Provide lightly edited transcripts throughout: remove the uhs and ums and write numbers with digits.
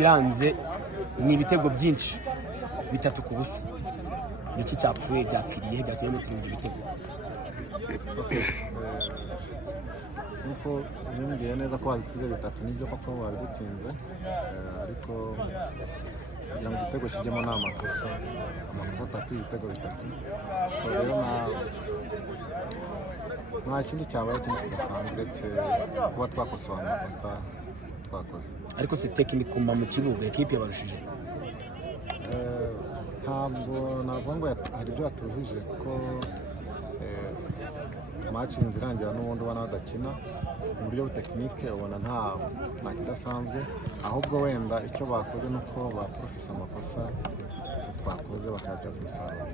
biranze ni ibitego byinshi 3-0 niki cyapfuye byapfiriye byatumye mutsinda ibitego. Nuko bimbwiye neza ko wazisize 3 nibyo koko wabidutsinze, ariko kugira ngo igitego kijyemo ni amakosa 3 ibitego 3. So rero nta kindi cyabaye kindi kidasanzwe uretse kuba twakosoye amakosa twakoze. Ariko si tekinike mu kibuga ekipe yabarushije. Ntabwo navuga ngo hari ibyo yaturuhije kuko match irangira n'ubundi ubona badakina mu buryo butekinike, ubona nta kidasanzwe, ahubwo wenda icyo bakoze nuko baprofisa amakosa twakoze bakabyaza umusaruro.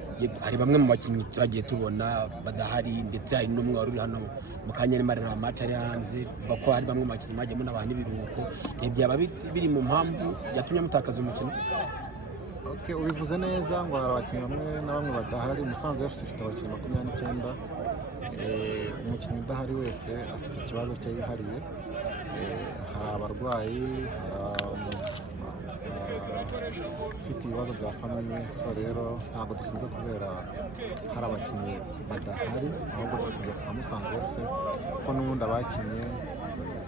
Hari bamwe mu bakinnyi twagiye tubona badahari, ndetse hari n'umwe wari uri hano mu kanya n'amarira match ari hanze, bako hari bamwe mu bakinnyi majyemo n'abantu biruhuko, byaba biri mu mpamvu yatumye mutakaza umukino. Okay, ubivuze neza ngo hari abakinnyi bamwe na bamwe badahari. Musanze FC ifite abakinnyi 29, umukinnyi udahari wese afite ikibazo cye yihariye. Hari abarwayi, ufite ibibazo bya famiye. So rero ntabwo dusinzwe kubera hari abakinnyi badahari, ahubwo dusinzwe kwa Musanze FC kuko n'ubundi abakinnye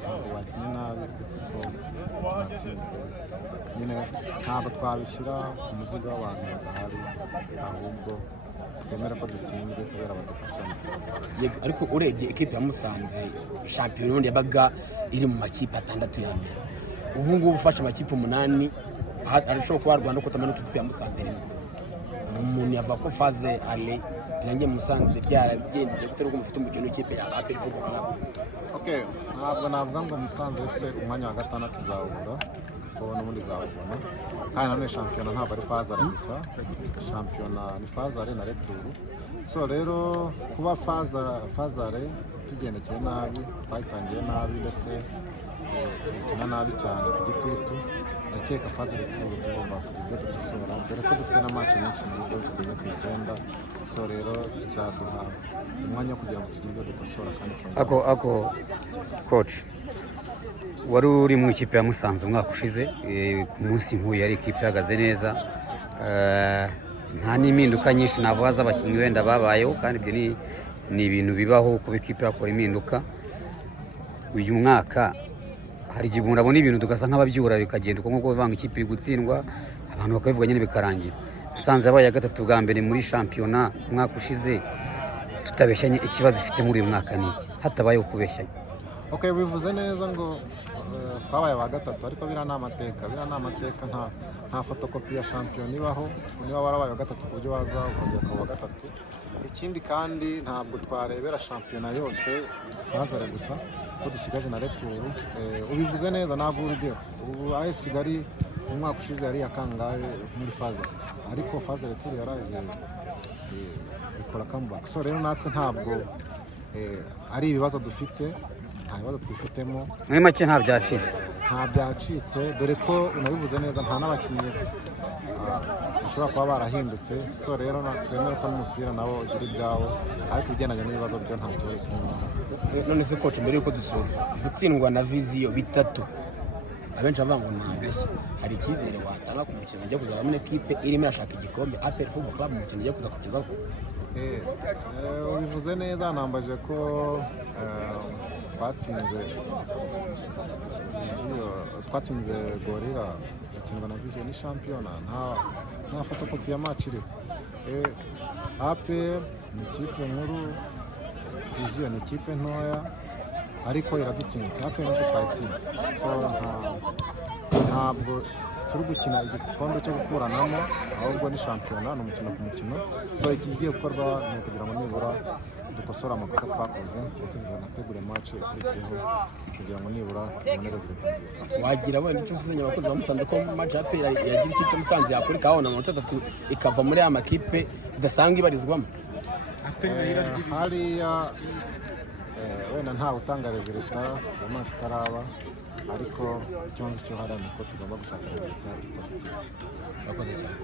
ntabwo bakinnye nabi, ndetse ko tunatsinzwe. Nyine ntabwo twabishyira ku muzigo w'abantu badahari, ahubwo twemera ko dutsinzwe kubera badukosora. Ariko urebye ekipe ya Musanze shampiyona yabaga iri mu makipe 6 ya mbere, ubu ngubu ufashe amakipe 8 arashobora kuba Rwanda kutamanuka ikipe ya Musanze rimwe. Umuntu yavuga ko faze ale yanjye Musanze byaragendeye gutera ko mufite umukino w'ikipe ya APR Football Club. Okay, ntabwo navuga ngo Musanze FC umwanya wa 6 izawubura kuko n'ubundi izawubona, kandi nanone shampiyona ntabwo ari fazare gusa, shampiyona ni fazare na retour. So rero kuba fazare tugendekeye nabi, twayitangiye nabi, ndetse tukina nabi cyane ku gitutu, ndakeka fazare retour tugomba kugira ibyo dukosora, dore ko dufite na match nyinshi mu bigo zigeze ku 9. So rero bizaduha umwanya kugira ngo tugire ibyo dukosora. Kandi ako coach wari uri mu ikipe ya Musanze umwaka ushize, ku munsi nk'uyu yari ikipe ihagaze neza, nta n'impinduka nyinshi navuga z'abakinnyi wenda babayeho, kandi ibyo ni ibintu bibaho kuba ikipe yakora impinduka. Uyu mwaka hari igihe umuntu abona ibintu tugasa nk'ababyura bikagenda uko nk'uko bivanga ikipe iri gutsindwa, abantu bakabivuga nyine bikarangira. Musanze yabaye ya 3 bwa mbere muri shampiyona umwaka ushize, tutabeshyanye ikibazo ifite muri uyu mwaka niki hatabayeho kubeshyanya. Okay, bivuze neza ngo twabaye ba 3, ariko bira n'amateka, nta fotokopi ya shampiyona ibaho. Niba warabaye wa 3 ku buryo waza ukongera kuba wa 3. Ikindi kandi ntabwo twarebera shampiyona yose fazare gusa, ko dusigaje na retour. Ubivuze neza, ntabwo urugero ubu AS Kigali umwaka ushize yari yakangaye muri fazare, ariko fazare retour yaraje ikora comeback. So rero natwe ntabwo ari ibibazo dufite, nta bibazo twifitemo, muri make nta byacitse, dore ko unabivuze neza nta n'abakinnyi bashobora kuba barahindutse. So rero twemera ko n'umupira nawo ugira ibyawo, ariko ugendanye n'ibibazo byo nta kibazo kirimo. None se coach, mbere yuko dusoza, gutsindwa na Vision 3 abenshi bavuga ngo ntagashye, hari icyizere watanga ku mukino ujya kuzaba muri ekipe irimo irashaka igikombe APR Football Club mu mukino ujya kuza kukizaho? Ubivuze neza, nambaje ko twatsinze Gorilla, dutsindwa na Vision. Ni shampiyona, nta fotokopi ya match iriho. APR ni ikipe nkuru, Vision ni ikipe ntoya, ariko iradutsinze. APR niko twayitsinze. So ntabwo turi gukina igikombe cyo gukuranamo, ahubwo ni shampiyona, ni umukino ku mukino. So ikigiye gukorwa ni ukugira ngo nibura dukosora amakosa twakoze, ndetse tunategure match ikurikiyeho kugira ngo nibura tubone resultat nziza. Wagira wenda icyo usuzanya abakozi bamusanze ko match APR yagira icyo Musanze yakora ikabona amanota 3 ikava muri aya makipe idasanga ibarizwamo. Hariya wenda nta utanga resultat ya match itaraba, ariko icyo nzi cyo hari nuko tugomba gushaka resultat positive. Bakoze cyane.